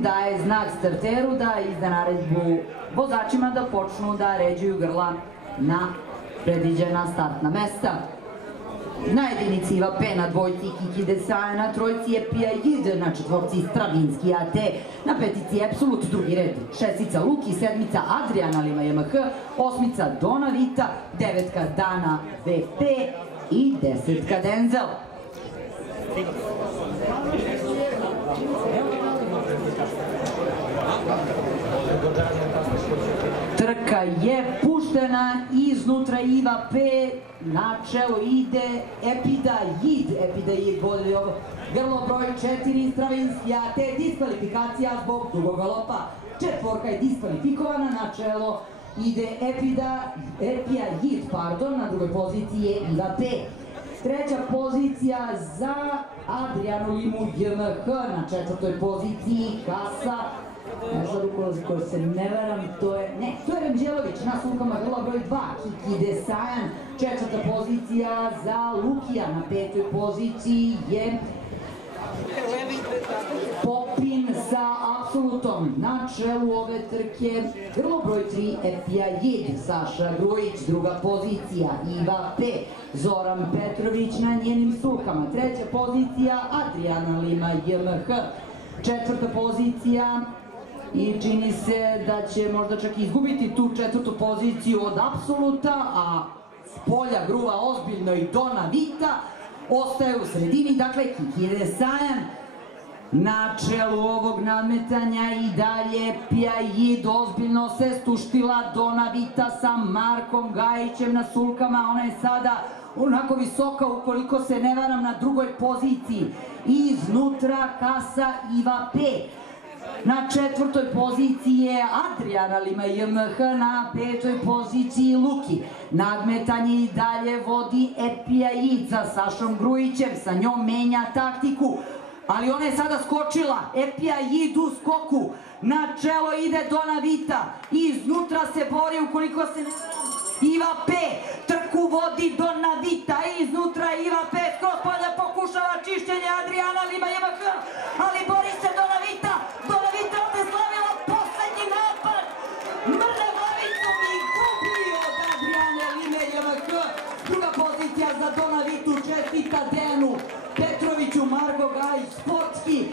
daje znak starteru da izda naredbu vozačima da počnu da ređuju grla na predviđena startna mesta. Na jedinici Iva P, na dvojci Kiki Desaja, na trojci Epija Jid, na četvorci Stravinski AT, na petici Absolut, drugi red, šestica Luki, sedmica Adriana Lima JMH, osmica Dona Vita, devetka Dana VP i desetka Denzel. Trka je puštena, iznutra Iva P, na čelo ide Epida Jid. Epida Jid vodi grlo broj 4, Stravinski AT, diskvalifikacija zbog dugog galopa. Četvorka je diskvalifikovana, na čelo ide Epija Jid, na drugoj poziciji je Iva P. Treća pozicija za Adrianu Limu JMH, na četvrtoj poziciji Kasa. Sad ukoliko se ne varam, to je Ranđelović na sulkama grla broj 2, Kiki Desajan. Četvrta pozicija za Lukija, na petoj poziciji je Popin sa Apsolutom. Na čelu ove trke grlo broj 3, Epija Jid, Saša Grujić, druga pozicija Iva P, Zoran Petrović na njenim sulkama. Treća pozicija Adriana Lima JMH. Četvrta pozicija i čini se da će možda čak izgubiti tu četvrtu poziciju od Apsoluta, a s polja gruva ozbiljno i Dona Vita, ostaje u sredini, dakle Kiki Desajan na čelu ovog nadmetanja i dalje Epija Jid ozbiljno se stuštila, Dona Vita sa Markom Gajićem na sulkama, ona je sada onako visoka, ukoliko se ne varam, na drugoj poziciji. Iznutra Kasa Iva P. Na četvrtoj poziciji je Adriana Lima JMH, na petoj poziciji Luki. Nadmetanje i dalje vodi Epija Jid sa Sašom Grujićem, sa njom menja taktiku, ali ona je sada skočila, Epija Jid u skoku, na čelo ide Dona Vita, iznutra se bori, ukoliko se ne varam, Iva P, trku vodi Dona Vita, iznutra Iva P, skroz polja pokušava čišćenje Adriana Lima JMH, ali bori se Dona Vita, Dona Vita ovde slavila poslednji napad,